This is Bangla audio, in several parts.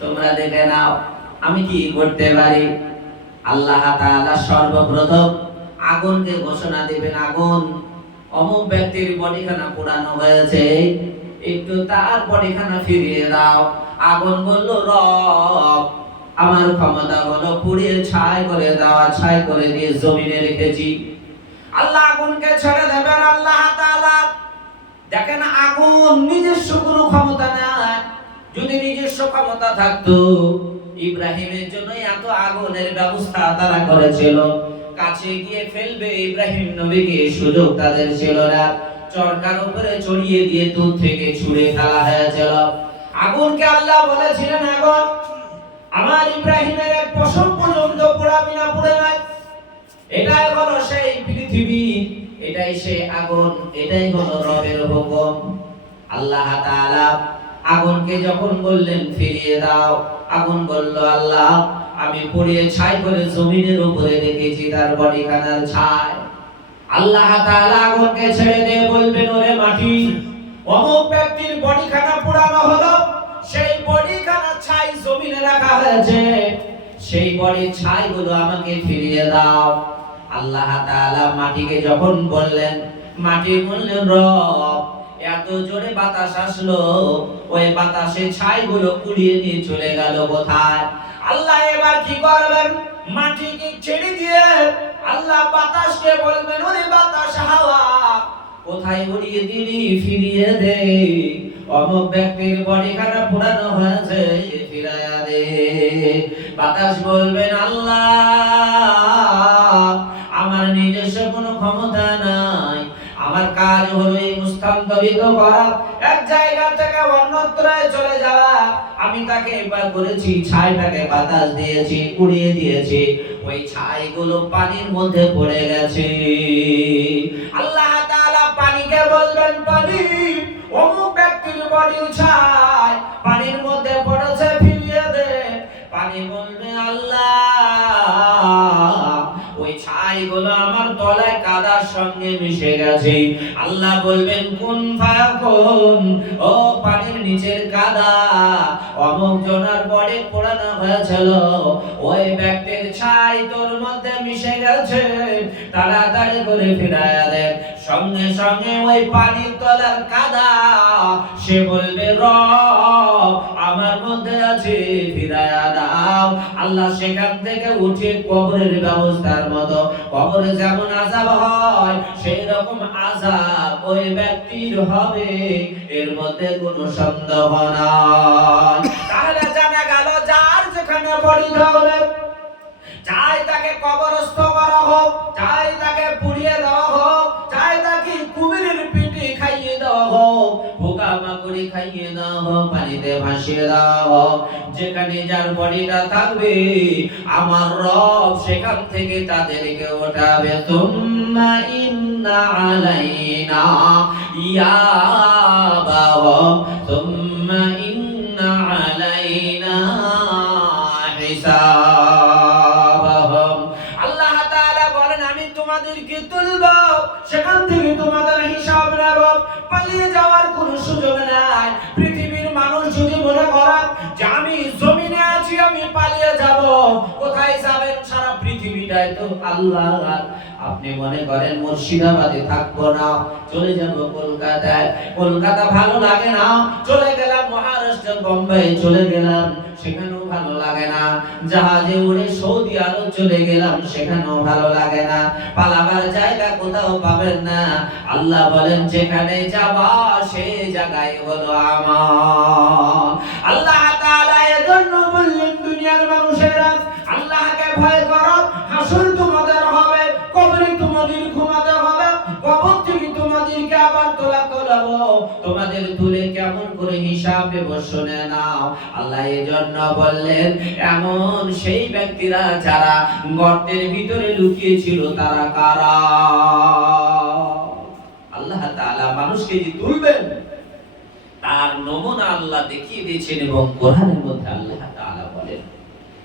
তোমরা দেখে নাও আমি কি করতে পারি। আল্লাহ তাআলা সর্বপ্রথম আগুনকে ঘোষণা দিবেন, আগুন অমুক ব্যক্তির বডিখানা পোড়ানো হয়েছে, একটু তার বডিখানা ফিরিয়ে দাও। আগুন বলল, রব আমার ক্ষমতা হলো পুড়িয়ে ছাই করে দেওয়া, ছাই করে দিয়ে জমিনে রেখেছি। আল্লাহ আগুনকে ছেড়ে দেবেন। আল্লাহ তাআলা দেখেন আগুন নিজস্ব কোনো ক্ষমতা নাই। যদি নিজস্ব ক্ষমতা থাকতো ইব্রাহিমের জন্য এত আগুনের ব্যবস্থা তারা করেছিল, কাছে গিয়ে ফেলবে ইব্রাহিম নবীকে সুযোগ তাদের ছিল না। চরকার উপরে চড়িয়ে দিয়ে দূর থেকে ছুঁড়ে ফেলা হয়েছিল। আগুনকে আল্লাহ বলেছিলেন, আগুন আমার ইব্রাহিমের এক পশম পর্যন্ত পোড়াবি না, পুড়ে নাই। এটাই হলো সেই পৃথিবী, এটাই সেই আগুন, এটাই হলো রবের হুকুম। আল্লাহ তাআলা আগুনকে যখন বললেন ফিরিয়ে দাও, আগুন বলল, আল্লাহ আমি পুড়িয়ে ছাই করে জমিনের উপরে রেখেছি তার বডিখানার ছাই। আল্লাহ তাআলা আগুনকে ছেড়ে দিয়ে বলবেন, ওরে মাটি, অমুক ব্যক্তির বডিখানা পোড়ানো হলো, সেই বডিখানা ছাই জমিনে রাখা হয়েছে, সেই বডির ছাইগুলো আমাকে ফিরিয়ে দাও। আল্লাহ তাআলা মাটিকে যখন বললেন, মাটি বললেন, রব এত জোরে বাতাস আসলো, ওই বাতাসে ছাইগুলো উড়িয়ে নিয়ে চলে গেল কোথায়? আল্লাহ এবার কি করবেন? মাটিকে ছেড়ে দিয়ে আল্লাহ বাতাসকে বলবেন, ওরে বাতাস, হাওয়া কোথায় উড়িয়ে দিলি, ফিরিয়ে দে। অমুক ব্যক্তির বডিখানা পোড়ানো হয়েছে, ফিরাইয়া দে। বাতাস বলবেন, আল্লাহ আমার নিজস্ব কোনো ক্ষমতা নাই, আমার কাজ হলো এই মুস্তান্তরিত করা, এক জায়গা থেকে অন্যত্রায় চলে যাওয়া। আমি তাকে এবার করেছি, ছাইটাকে বাতাস দিয়েছি, উড়িয়ে দিয়েছি, ওই ছাইগুলো পানির মধ্যে পড়ে গেছে। আল্লাহ তাআলা পানিকে বলবেন, পানি অমুক ব্যক্তির বডির ছাই পানির মধ্যে পড়েছে, ফিরিয়ে দে। পানি বলবে, আল্লাহ ওই ছাইগুলো আমার তলায় কাদার সঙ্গে মিশে গেছে। আল্লাহ বলবেন, কুন ফায়াকুন, ও পানির নিচের কাদা, অমুক জনার বডি পোড়ানো হয়েছিল, ওই ব্যক্তির ছাই তোর মধ্যে মিশে গেছে, তাড়াতাড়ি করে ফিরাইয়া দে। সঙ্গে সঙ্গে ওই পানির তলার কাদা সে বলবে, রব আমার মধ্যে আছে, ফিরাইয়া দাও। আল্লাহ সেখান থেকে উঠে কবরের ব্যবস্থার মতো, কবরে যেমন আযাব হয় সেই রকম আযাব ওই ব্যক্তির হবে, এর মধ্যে কোনো সন্দেহ নাই। তাহলে জানা গেল, যার যেখানে বডি ধরে, চাই তাকে কবরস্থ করা হোক, চাই তাকে পুড়িয়ে দেওয়া হোক, চাই তাকে কুমিরের পিঠে খাইয়ে দেওয়া হোক, পোকামাকড়ি খাইয়ে দেওয়া হোক, পানিতে ভাসিয়ে দেওয়া হোক, যেখানে যার বডিটা থাকবে আমার রব সেখান থেকে তাদেরকে ওঠাবে। তুম্মা ইন্না আলাইনা ইয়াবাহুম, তুম্মা ইন্না আলাইনা হিসাবাহুম। আল্লাহ তাআলা বলেন, আমি তোমাদেরকে তুলব, সেখান থেকে তোমাদের হিসাব নেব। পালিয়ে যাওয়ার কোনো সুযোগ নাই। পৃথিবীর মানুষ যদি মনে করে যে আমি জমিনে আছি, আমি পালিয়ে যাব, কোথায় যাবেন? সারা পৃথিবীটাই তো আল্লাহর। আপনি মনে করেন মুর্শিদাবাদে থাকবো না, চলে যাব কলকাতায়, কলকাতা ভালো লাগে না, চলে গেলাম মহারাষ্ট্র, বোম্বে চলে গেলাম, সেখানেও ভালো লাগে না, জাহাজে উড়ে সৌদি আরব চলে গেলাম, সেখানেও ভালো লাগে না, পালাবার জায়গা কোথাও পাবেন না। আল্লাহ বলেন, যেখানে যাবা সেই জায়গায় হলো আমার। আল্লাহ তাআলা এজন্য বললেন, দুনিয়ার মানুষেরা আল্লাহকে ভয় করো, হাসর তোমাদের হবে, কবরে তোমাদের ঘুমাতে হবে, কবর থেকে তোমাদেরকে আবার তোলাবো, তোমাদের তুলে কেমন করে হিসাব দেব শুনে নাও। আল্লাহ এজন্য বললেন, এমন সেই ব্যক্তিরা যারা গর্তের ভিতরে লুকিয়ে ছিল, তারা কারা? আল্লাহ তাআলা মানুষকে যে তুলবেন তার নমুনা আল্লাহ দেখিয়ে দিয়েছেন, এবং কোরআনের মধ্যে আল্লাহ তাআলা বলেন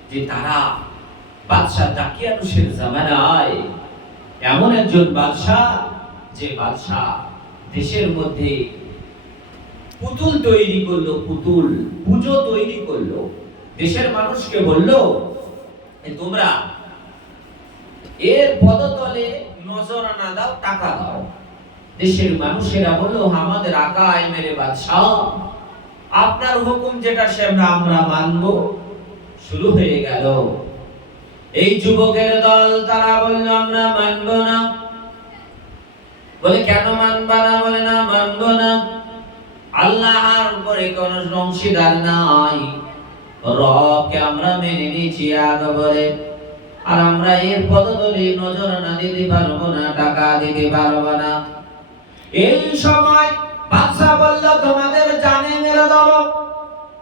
যে তারা বাদশা দাকিয়ানুসের জামানায় এমন একজন বাদশা, যে বাদশা দেশের মধ্যে পুতুল তৈরি করলো, পুতুল পুজো তৈরি করলো। দেশের মানুষকে বলল, তোমরা এর পদতলে নজরানা দাও, টাকা দাও। দেশের মানুষেরা বলল, আমাদের আকা মেরে বাদশাহ, আপনার হুকুম যেটা সেটা আমরা মানব। শুরু হয়ে গেল এই যুবকের দল, তারা বলল আমরা মানব না। বলে কেন মানবা না? বলে না মানব না, আল্লাহর উপরে কোন অংশীদার নাই, রবকে আমরা মেনে নিয়েছি আগে বলে, আর আমরা এর পদতলে নজরানা দিতে পারবো না, টাকা দিতে পারবো না। এই সময় বাদশা বলল, তোমাদের জানে মেরে দেব,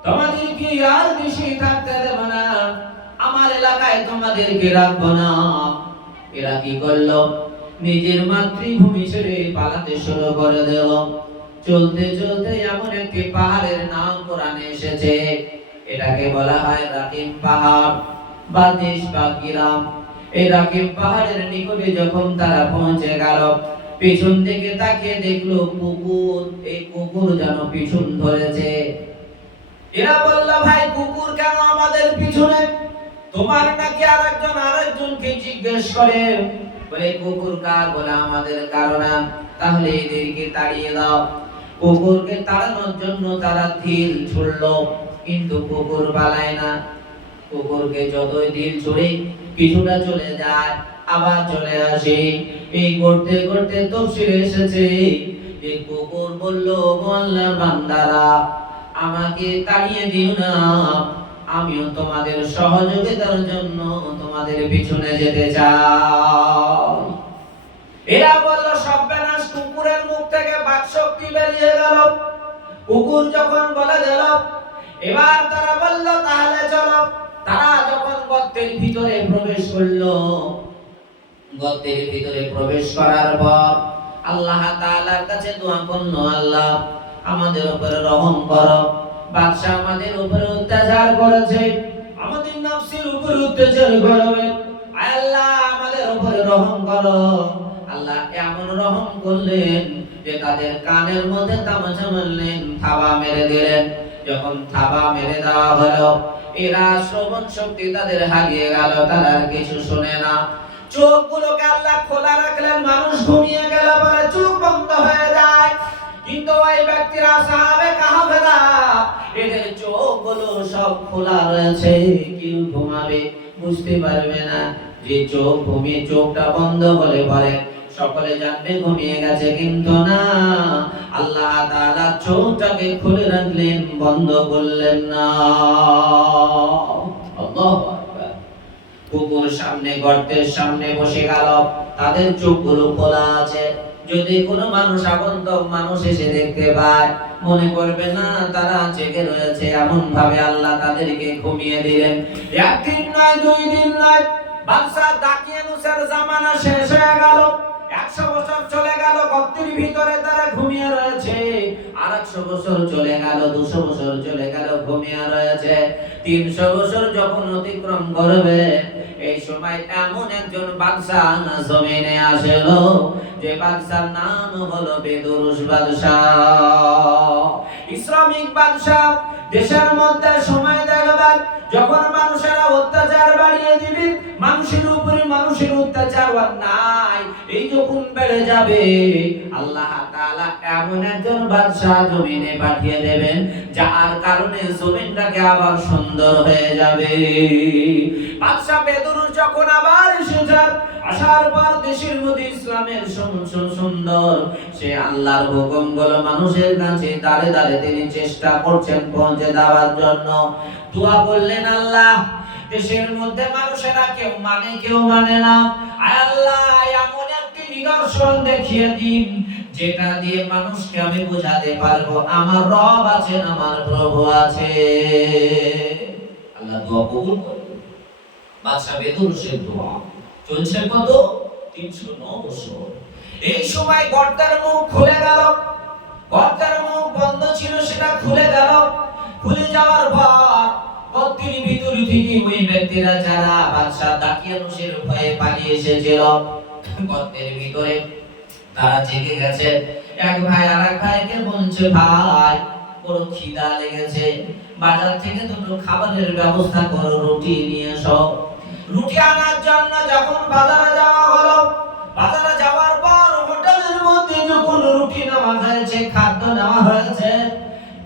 তোমাদেরকে আর বেশি থাকতে দেব না, আমার এলাকায় তোমাদেরকে রাখবো না। এরা কি করলো? নিজের মাতৃভূমি ছেড়ে পালাতে শুরু করে দিল। চলতে চলতে এমন একটি পাহাড়ের নাম কোরআনে এসেছে, এটাকে বলা হয় রাকিম পাহাড় বা দেশ বা গ্রাম। এই রাকিম পাহাড়ের নিকটে যখন তারা পৌঁছে গেল, পিছন থেকে তাকিয়ে দেখলো কুকুর, এই কুকুর যেন পিছন ধরেছে। এরা বলল, ভাই কুকুর কেন আমাদের পিছনে? তোমার নাকি আরেকজনকে জিজ্ঞেস করে। বলে কুকুর কার? বলে আমাদের কারণা। তাহলে এদেরকে তাড়িয়ে দাও। কুকুরকে তাড়ানোর জন্য তারা ঢিল ছুড়লো, কিন্তু কুকুর পালায় না। কুকুরকে যতই ঢিল ছুড়ে কিছুটা চলে যায়, আবার চলে আসে। এই করতে করতে তফসিরে এসেছে যে কুকুর বলল, আল্লাহর বান্দারা, আমাকে তাড়িয়ে দিও না, আমিও তোমাদের সহযোগিতার জন্য তোমাদের পিছনে যেতে চাই। এরা বলল, সর্বনাশ, কুকুরের মুখ থেকে বাকশক্তি বেরিয়ে গেল। কুকুর যখন বলে গেল, এবার তারা বলল, তাহলে চলো। তারা যখন গর্তের ভিতরে প্রবেশ করলো, গর্তের ভিতরে প্রবেশ করার পর আল্লাহ তাআলার কাছে দোয়া করলো, আল্লাহ আমাদের উপরে রহম করো, বাদশা আমাদের উপরে অত্যাচার করেছে, আমাদের নফসের উপরে অত্যাচার করবে, আল্লাহ আমাদের উপরে রহম করো। আল্লাহ এমন রহম করলেন যে তাদের কানের মধ্যে তামাচা মারলেন, থাবা মেরে দিলেন। যখন থাবা মেরে দেওয়া হলো, এরা শ্রবণ শক্তি তাদের হারিয়ে গেল, তারা আর কিছু শোনে না। চোখগুলোকে আল্লাহ খোলা রাখলেন, মানুষ ঘুমিয়ে গেলে পরে চোখ বন্ধ হয়ে যায়, কিন্তু ওই ব্যক্তিরা সাহাবে কাহাবেরা, এদের চোখগুলো সব খোলা রয়েছে। কেউ ঘুমাবে বুঝতে পারবে না যে চোখ ঘুমিয়ে, চোখটা বন্ধ হলে পরে সকলে জানবে ঘুমিয়ে গেছে, কিন্তু না, আল্লাহ তাআলা চোখটাকে খুলে রাখলেন, বন্ধ করলেন না। আল্লাহু আকবার। কুকুর সামনে গর্তের সামনে বসে গেল, তাদের চোখগুলো খোলা আছে। যদি কোনো মানুষ, আগন্তুক মানুষ এসে দেখতে পায়, মনে করবে না তারা জেগে রয়েছে, এমন ভাবে আল্লাহ তাদেরকে ঘুমিয়ে দিলেন। একদিন নয়, দুই দিন নয়, বাদশা দাকিয়ানুসের জামানা শেষ হয়ে গেল। 100 বছর চলে গেল, গর্তের ভিতরে তারা ঘুমিয়ে রয়েছে। আর 100 বছর চলে গেল, 200 বছর চলে গেল, ঘুমিয়ে রয়েছে। 300 বছর যখন অতিক্রম করবে, এই সময় এমন একজন বাদশা জমিনে আসলো, যে বাদশার নাম হলো বেদুরুস বাদশাহ, ইসলামিক বাদশাহ। দেশের মধ্যে সময় দেখবেন যখন মানুষেরা অত্যাচার বাড়িয়ে দিবে, মানুষের উপরে মানুষের অত্যাচার নাই, এই যখন বেড়ে যাবে, আল্লাহ তাআলা এমন একজন বাদশাহ জমিনে পাঠিয়ে দেবেন, যার কারণে জমিনটাকে আবার সুন্দর হয়ে যাবে। বাদশা বেদুরুস যখন আবার এসেছেন, আসার পর দেশের মধ্যে ইসলামের সুন্দর সে আল্লাহর হুকুমগুলো মানুষের কাছে দাঁড়ে দাঁড়ে তিনি চেষ্টা করছেন পৌঁছে দেওয়ার জন্য। দোয়া করলেন, আল্লাহ দেশের মধ্যে মানুষেরা কেউ মানে কেউ মানে না, আল্লাহ এমন একটি নিদর্শন দেখিয়ে দিন, যেটা দিয়ে মানুষকে আমি বোঝাতে পারবো আমার রব আছেন, আমার প্রভু আছে। আল্লাহ দোয়া কবুল করলেন। বাদশা বেদুরুসের দোয়া চলছে কত? 309 বছর। এই সময় গর্তের মুখ খুলে গেল, গর্তের মুখ বন্ধ ছিল, সেটা খুলে গেল। খুলে যাওয়ার পর গর্তের ভিতর থেকে ওই ব্যক্তিরা যারা বাদশা দাকিয়ানুসের ভয়ে পালিয়ে এসেছিল, গর্তের ভিতরে তারা জেগে গেছে। এক ভাই আরেক ভাইকে বলছে, ভাই বড় খিদা লেগেছে, বাজার থেকে দুটো খাবারের ব্যবস্থা করো, রুটি নিয়ে এসো। রুটি আনার জন্য যখন বাজারে যাওয়া হলো, বাজারে যাওয়ার পর হোটেলের মধ্যে যখন রুটি নেওয়া হয়েছে, খাদ্য নেওয়া হয়েছে,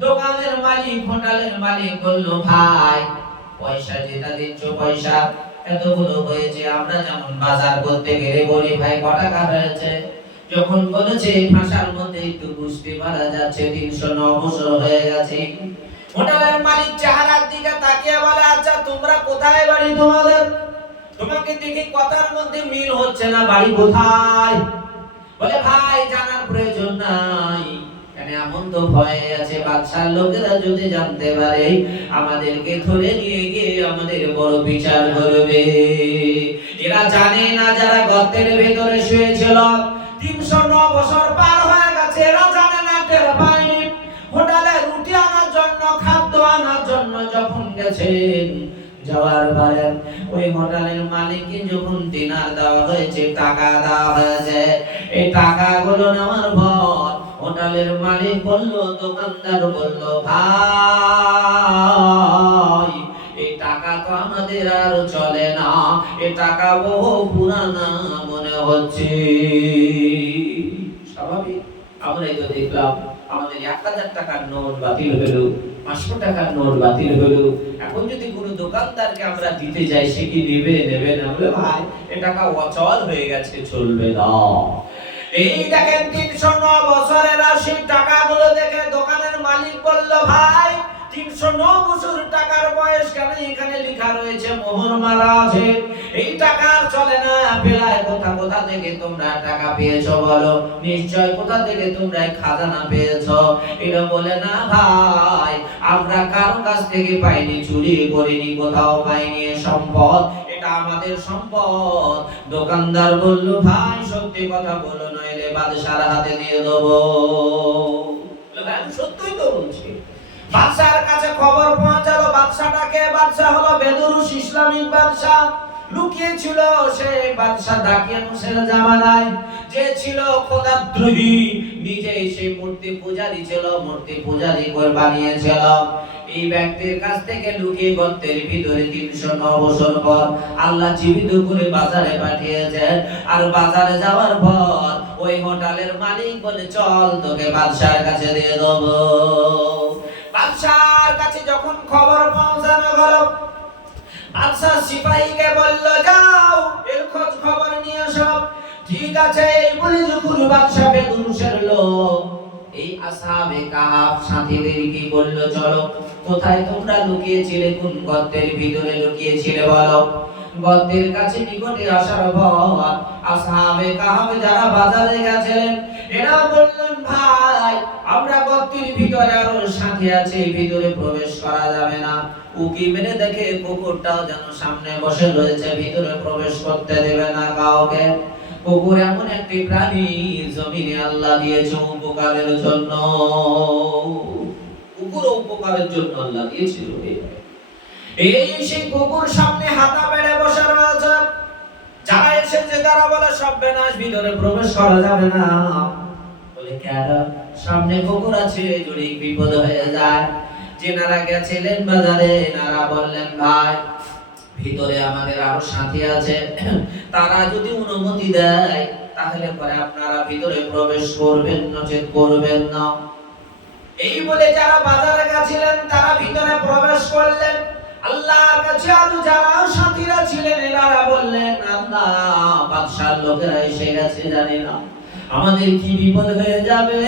দোকানের মালিক, হোটেলের মালিক বলল, ভাই পয়সা যেটা দিচ্ছ পয়সা এতগুলো হয়েছে, আমরা যেমন বাজার করতে গেলে বলি ভাই ক টাকা হয়েছে, যখন বলেছে ভাষার মধ্যে একটু বুঝতে পারা যাচ্ছে 309 বছর হয়ে গেছে। হোটেলের মালিক চেহারার দিকে তাকিয়ে বলে, আচ্ছা তোমরা কোথায় বাড়ি তোমাদের? তোমাকে দেখি কথার মধ্যে মিল হচ্ছে না, বাড়ি কোথায়? বলে ভাই জানার প্রয়োজন নাই, এখানে এমন তো ভয় আছে বাদশার লোকেরা যদি জানতে পারে আমাদেরকে ধরে নিয়ে গিয়ে আমাদের বড় বিচার করবে। এরা জানে না যারা গর্তের ভেতরে শুয়েছিল 309 বছর পার হয়ে গেছে, এরা জানে না, টের পায়নি। হোটেলে রুটি আনার জন্য, খাদ্য আনার জন্য যখন গেছেন, যাওয়ার পরে ওই হোটেলের মালিককে যখন ডিনার দেওয়া হয়েছে, টাকা দেওয়া হয়েছে, এই টাকাগুলো নেওয়ার পর হোটেলের মালিক বলল, দোকানদার বলল, ভাই এই টাকা তো আমাদের আর চলে না, এই টাকা বহু পুরানা মনে হচ্ছে। স্বাভাবিক, আমরাই তো দেখলাম আমাদের 1000 টাকার নোট বাতিল হলো, 500 টাকার নোট বাতিল হলো। এখন যদি কোনো দোকানদারকে আমরা দিতে যাই, সে কি নেবে না? বলে ভাই এ টাকা অচল হয়ে গেছে, চলবে না। এই দেখেন 309 বছরের সেই টাকাগুলো দেখে দোকানের মালিক বলল, ভাই 309 বছর টাকার বয়স কেন? এখানে লেখা রয়েছে, মোহর মারা আছে, এই টাকা চলে না। পেলায় কোথা থেকে তোমরা টাকা পেয়েছো বলো? নিশ্চয় কোথা থেকে তোমরা খাজানা পেয়েছো। এরা বলে, না ভাই আমরা কারো কাছ থেকে পাইনি, চুরি করিনি, কোথাও পাইনি সম্পদ, এটা আমাদের সম্পদ। দোকানদার বলল, ভাই সত্যি কথা বলো, নইলে বাদশার হাতে দিয়ে দেবো। ভাই সত্যই তো বলছি। বাদশার কাছে খবর পৌঁছালো, বাদশাটাকে, বাদশা হলো বেদরুস ইসলামিক বাদশা, লুকিয়ে ছিল সে বাদশা দাকিয়ানুসের জামানায়, যে ছিল খোদাদ্রোহী, নিজে সে মূর্তি পূজারী ছিল, মূর্তি পূজারী করে বানিয়েছিল। এই ব্যক্তির কাছ থেকে লুকিয়ে গর্তের ভিতরে 309 বছর পর আল্লাহ জীবিত করে বাজারে পাঠিয়েছেন। আর বাজারে যাওয়ার পর ওই হোটেলের মালিক বলে, চল তোকে বাদশার কাছে দিয়ে দেবো। বাদশার কাছে যখন খবর পৌঁছানো হলো, বাদশা সিপাহীকে বলল, যাও এর খোঁজ খবর নিয়ে এসো। ঠিক আছে, এই বলে যখন বাদশা বেদরুসের লোক এই আসহাবে কাহাফ সাথীদেরকে বলল, চলো কোথায় তোমরা লুকিয়েছিলে, কোন গর্তের ভিতরে লুকিয়েছিলে বলো। গর্তের কাছে নিকটে আসার পর আসহাবে কাহাফ যারা বাজারে গেছিলেন, এরা বললেন, ভাই আমরা গর্তের ভিতরে, আরো সাথী আছে, ভিতরে প্রবেশ করা যাবে না। উকি মেরে দেখে কুকুরটাও যেন সামনে বসে রয়েছে, ভিতরে প্রবেশ করতে দেবে না কাউকে। কুকুর এমন একটি প্রাণী জমিনে আল্লাহ দিয়েছে উপকারের জন্য, কুকুর উপকারের জন্য আল্লাহ দিয়েছিল। এই সেই কুকুর সামনে হাতা বেড়ে বসে রয়েছে, যারা এসেছে তারা বলে সর্বনাশ, ভিতরে প্রবেশ করা যাবে না। বলে কেন? সামনে কুকুর আছে, যদি বিপদ হয়ে যায়। যেনারা গেছিলেন বাজারে, এনারা বললেন, ভাই ভিতরে আমাদের আরো সাথী আছে, তারা যদি অনুমতি দেয় তাহলে পরে আপনারা ভিতরে প্রবেশ করবেন, নচেত করবেন না। এই বলে যারা বাজারে গেছিলেন তারা ভিতরে প্রবেশ করলেন। আল্লাহর কাছে আরো যারা সাথীরা ছিলেন, এনারা বললেন, আল্লাহ বাদশার লোকেরা এসে গেছে, জানি না আমাদের কি বিপদ হয়ে যাবে,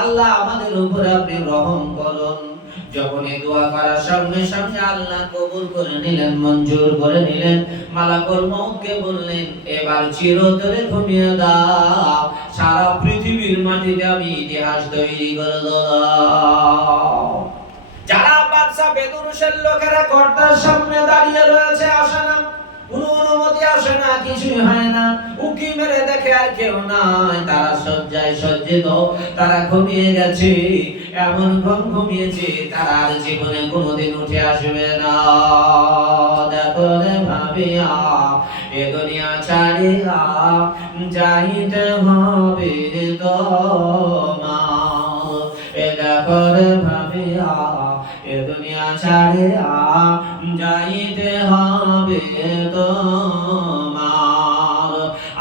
আল্লাহ আমাদের উপরে আপনি রহম করুন। যখন এই দোয়া করার সঙ্গে সঙ্গে আল্লাহ কবুল করে নিলেন, মঞ্জুর করে নিলেন। মালাকুল মউতকে বললেন, এবার চিরতরে ঘুমিয়ে দাও, সারা পৃথিবীর মাটিতে আমি ইতিহাস তৈরি করে দাও। যারা বাদশা বেদরুসের লোকেরা গর্তের সামনে দাঁড়িয়ে রয়েছে, আসে না, কোনো অনুমতি আসে না, কিছুই হয় না। উকি মেরে দেখে আর কেউ নাই, তারা শয্যায় সজ্জিত, তারা ঘুমিয়ে গেছে। এমন ঘুমিয়েছে তারা আর জীবনে কোনোদিন উঠে আসবে না। দেখো রে ভাবিয়া, এ দুনিয়া ছাড়িয়া যাইতে হবে তোমার। এ দেখো ছাড়ে যাইতে হবে তোমার।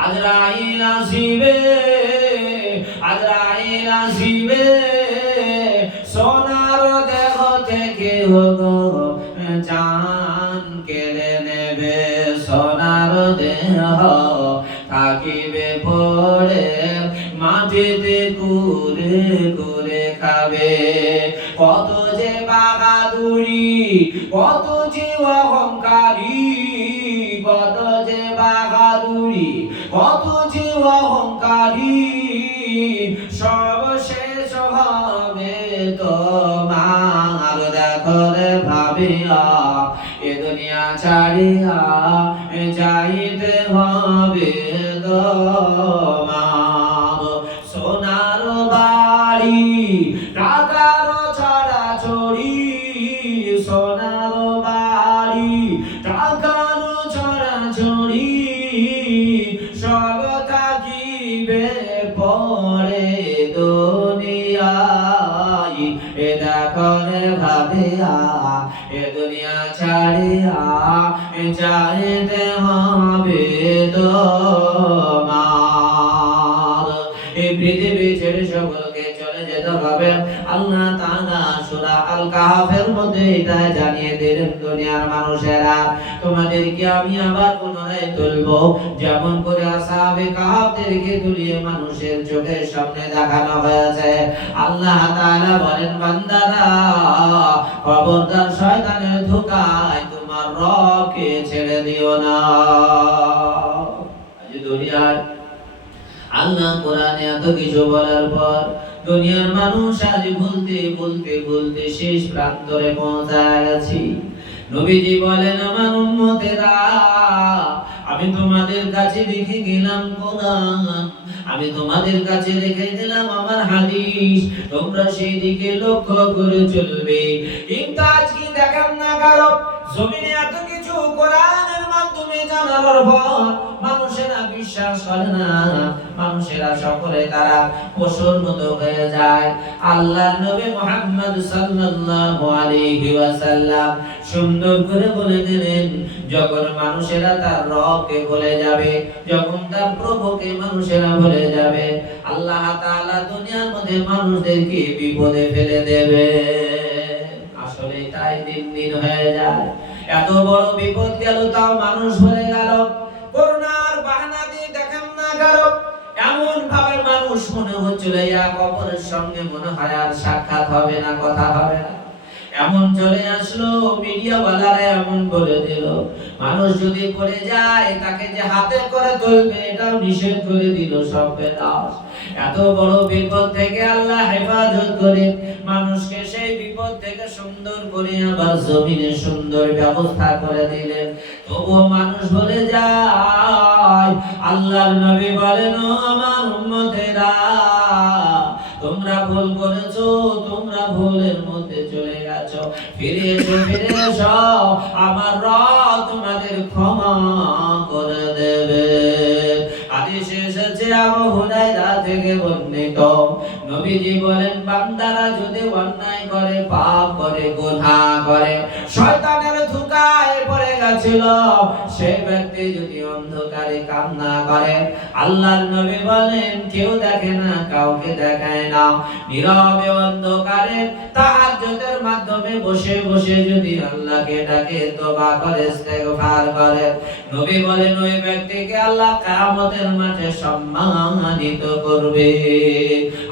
আজরাইল আসিবে, আজরাইল আসিবে, সোনার দেহ থেকে গো জান কেড়ে নেবে। সোনার দেহ থাকিবে পড়ে মাটিতে কুরে কুরে খাবে। কত যে বাহাদুরি, কত যে অহংকারী, কত যে বাহাদুরি, কত যে অহংকারী, সব শেষ হবে তোমার। দেখো রে ভাবিয়া এ দুনিয়া ছাড়িয়া যাইতে হবে তোমার। সোনার বাড়ি টাকার ছড়াছড়ি, সোনার বাড়ি টাকার ছড়াছড়ি, সব থাকিবে পরে দুনিয়ায়। এ দেখো রে ভাবিয়া এ দুনিয়া ছাড়িয়া যাইতে হবে তোমার। এই পৃথিবী ছেড়ে সকলকে চলে যেতে হবে। আল্লাহ তাআলা সূরা আল কাহফের মধ্যে এটা জানিয়ে দিলেন, দুনিয়ার মানুষেরা তোমাদেরকে আমি আবার পুনরায় তুলবো, যেমন করে আসহাবে কাহফদেরকে তুলিয়ে মানুষের চোখের সামনে দেখানো হয়েছে। আল্লাহ তাআলা বলেন, বান্দারা খবরদার শয়তানের ধোঁকায় তোমার রবকে ছেড়ে দিও না। আজ দুনিয়ার আল্লাহ কোরআনে এত কিছু বলার পর দুনিয়ার মানুষ আজ ভুলতে ভুলতে ভুলতে শেষ প্রান্তরে পৌঁছায় গেছি। নবীজি বলেন, আমার উম্মতেরা আমি তোমাদের কাছে রেখে গেলাম কোরআন, আমি তোমাদের কাছে রেখে দিলাম আমার হাদিস, তোমরা সেই দিকে লক্ষ্য করে চলবে। কিন্তু আজকে দেখেন না কারো জমিনে এত কিছু কোরআনের মাধ্যমে জানার পর মানুষেরা বিশ্বাস করে না, মানুষেরা সকলে তারা পশুর মতো হয়ে যায়। আল্লাহর নবী মুহাম্মদ সাল্লাল্লাহু আলাইহি ওয়াসাল্লাম সুন্দর করে বলে দিলেন, যখন মানুষেরা তার রবকে ভুলে যাবে, যখন তার প্রভুকে মানুষেরা ভুলে যাবে, আল্লাহ তাআলা দুনিয়ার মধ্যে মানুষদেরকে বিপদে ফেলে দেবে। আসলে তাই দিন দিন হয়ে যায়। এত বড় বিপদ গেল তাও মানুষ ভুলে গেল। করোনার বাহানা দিয়ে দেখেন না কারো এমন ভাবে মানুষ মনে হচ্ছিল কবরের সঙ্গে মনে হয় আর সাক্ষাৎ হবে না, কথা হবে না। এমন চলে আসলো, মিডিয়া ওয়ালারা এমন বলে দিল, মানুষ যদি পড়ে যায় তাকে যে হাতে করে তুলবে এটাও নিষেধ করে দিল। সব বেদাস। এত বড় বিপদ থেকে আল্লাহ হেফাজত করে মানুষকে সেই বিপদ থেকে সুন্দর করে আবার জমিনে সুন্দর ব্যবস্থা করে দিলেন, তবুও মানুষ বলে যায়। আল্লাহর নবী বলেন, আমার উম্মতেরা তোমরা ভুল করেছো, তোমরা ভুলের মধ্যে চলে গেছো, ফিরে এসো, ফিরে এসো, আমার রব তোমাদের ক্ষমা করে দেবে। হাদিসে এসেছে আবু হুরায়রা থেকে বর্ণিত, নবীজি বলেন, বান্দারা যদি অন্যায় করে, পাপ করে, গুনাহ করে, শয়তানের ধোঁকায় পড়ে গেছিল, সেই ব্যক্তি যদি অন্ধকারে কান্না করে, আল্লাহর নবী বলেন, কেউ দেখে না, কাউকে দেখায় না, নীরবে অন্ধকারে তাহাজ্জুদের মাধ্যমে বসে বসে যদি আল্লাহকে ডাকে, তওবা করে, ইস্তেগফার করে, নবী বলেন ওই ব্যক্তিকে আল্লাহ কিয়ামতের মাঠে সম্মানিত করবে,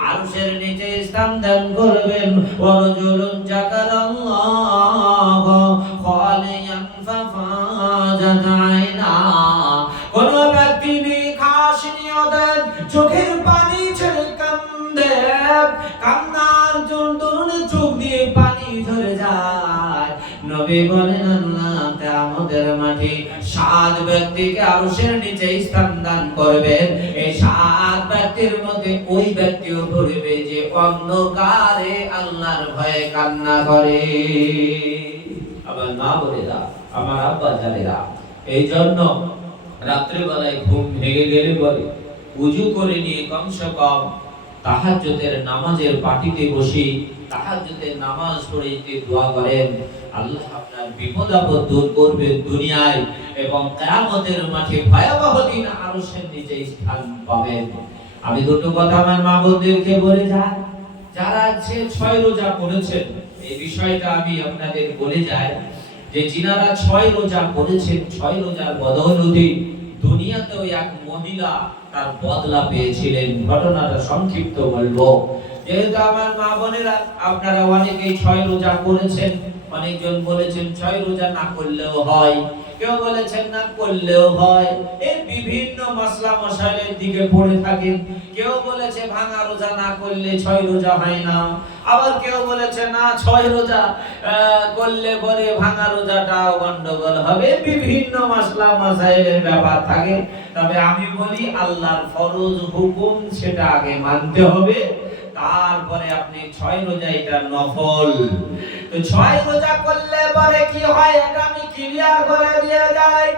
আরশের নিচে স্থান দান করবেন। ওয়ারজুলুন যাকারাল্লাহ খালিয়ান ফাফাজাত আইনা, কোন ব্যক্তি খাস নিয়তে চোখের পানি ছেড়ে কান্দে, কান্নার দরুনে চোখ দিয়ে পানি ঝরে যায়। নবী বলেন, আল্লাহ কিয়ামতের মাঠে 7 ব্যক্তিকে আরশের নিচে স্থান দান করবেন। এই 7 ব্যক্তির মধ্যে ওই ব্যক্তিও পড়বে যে অন্ধকারে আল্লাহর ভয়ে কান্না করে। আমার মা বোনেরা, আমার আব্বা জানেরা, এই জন্য রাত্রে বেলায় ঘুম ভেঙে গেলে বলে উযু করে নিয়ে কমসে কম তাহাজ্জুদের নামাজের পাটিতে বসে তাহাজ্জুদের নামাজ পড়ে যদি দোয়া করেন, আল্লাহ আপনার বিপদ আপদ দূর করবেন দুনিয়ায়, এবং কিয়ামতের মাঠে ভয়াবহ দিন আরশের নিচে স্থান পাবেন। আমি দুটো কথা আমার মা বোনদেরকে বলে যাই, যারা যে 6 রোজা করেছেন, এই বিষয়টা আমি আপনাদের বলে যাই যে যিনারা 6 রোজা করেছেন, 6 রোজার বদৌলতে দুনিয়াতেও এক মহিলা তার বদলা পেয়েছিলেন। ঘটনাটা সংক্ষিপ্ত বলবো। যেহেতু আমার মা বোনেরা আপনারা অনেকেই 6 রোজা করেছেন, অনেকজন বলেছেন 6 রোজা না করলেও হয়, কেউ বলেছেন না করলেও হয়, এই বিভিন্ন মাসলা মশাইলের দিকে পড়ে থাকেন। কেউ বলেছে ভাঙা রোজা না করলে 6 রোজা হয় না, আবার কেউ বলেছে না 6 রোজা করলে পরে ভাঙা রোজাটাও গন্ডগোল হবে। বিভিন্ন মাসলা মশাইলের ব্যাপার থাকে। তবে আমি বলি আল্লাহর ফরজ হুকুম সেটা আগে মানতে হবে, তারপরে আপনি 6 রোজা এটা নফল। তো 6 রোজা করলে পরে কি হয় এটা আমি ক্লিয়ার করে দিয়ে যাই।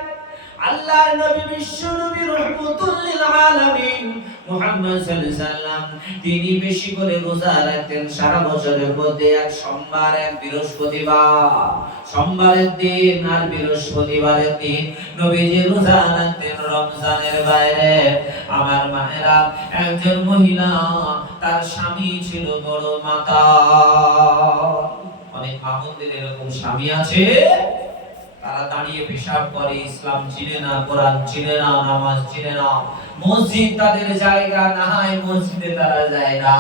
আল্লাহর নবী বিশ্ব নবী রাহমাতুল লিল আলামিন মুহাম্মদ সাল্লাল্লাহু আলাইহি সাল্লাম তিনি বেশি করে রোজা রাখতেন সারা বছরের মধ্যে। এক সোমবার, এক বৃহস্পতিবার, সোমবারের দিন আর বৃহস্পতিবারের দিন নবীজি রোজা রাখতেন রমজানের বাইরে। আমার মায়েরা, একজন মহিলা তার স্বামী ছিল বড় মাতাল। অনেক মাহমুদের এরকম স্বামী আছে, তারা দাঁড়িয়ে পেশাব করে, ইসলাম চিনে না, কোরআন চিনে না, নামাজ চিনে না, মসজিদ তাদের জায়গা নাই, মসজিদে তারা যায় না।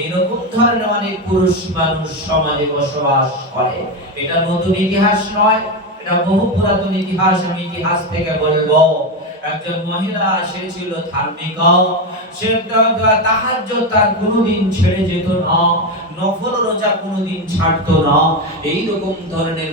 এইরকম ধরনের অনেক পুরুষ মানুষ সমাজে বসবাস করে। এটা নতুন ইতিহাস নয়, এটা বহু পুরাতন ইতিহাস। আমি ইতিহাস থেকে বলবো, একজন মহিলা সে ছিল ধার্মিকা, সে তাহাজ্জুদ তার কোনোদিন ছেড়ে যেত না, নফল রোজা কোনোদিন ছাড়তো না। এইরকম ধরনের